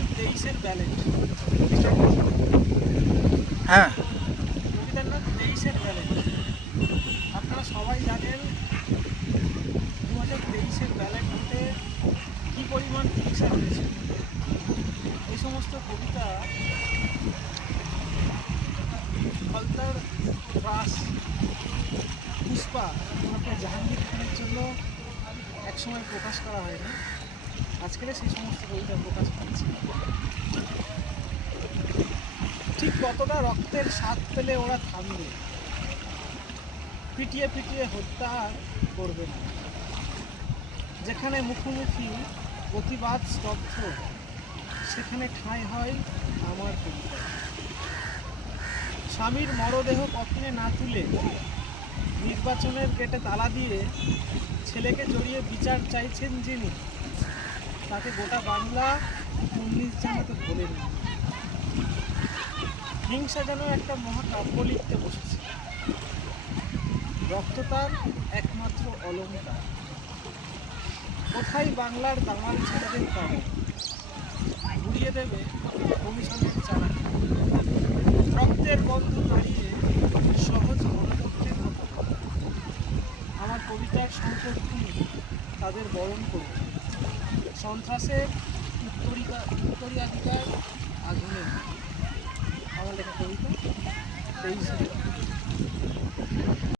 নাম 23-এর ব্যালেট। হ্যাঁ, কবিতার নাম 23-এর ব্যালেট। আপনারা সবাই জানেন 2023-এর ব্যালেট ভোটে কী পরিমাণ হিংসা হয়েছে। এই সমস্ত কবিতা ফলতার রাস পুষ্পা আপনার জাহাঙ্গীর খানের জন্য একসময় প্রকাশ করা হয়নি, আজকের সেই সমস্ত কবিতা প্রকাশ পাচ্ছে। ঠিক কতটা রক্তের স্বাদ পেলে ওরা থামবে, পিটিয়ে পিটিয়ে হত্যা আর করবে না। যেখানে মুখোমুখি প্রতিবাদ স্তব্ধ, সেখানে ঠাঁই হয় আমার কবিতা। স্বামীর মরদেহ কফিনে না তুলে নির্বাচনের গেটে তালা দিয়ে ছেলেকে জড়িয়ে বিচার চাইছেন যিনি, তাকে গোটা বাংলা 19 জানাতে ভোলেন। হিংসা যেন একটা মহাকাব্য লিখতে বসেছে, রক্ত তার একমাত্র অলংকার। কোথায় বাংলার দামাল ছেলেদের পাবে, ঘুরিয়ে দেবে কমিশনের চারা। রক্তের বন্ধ দাঁড়িয়ে সহজ গণতন্ত্রের মতো আমার কবিতার সম্পত্তি তাদের বরণ করবে। সন্ত্রাসের উত্তরাধিকার আগুনে। আমার লেখা কবিতা 23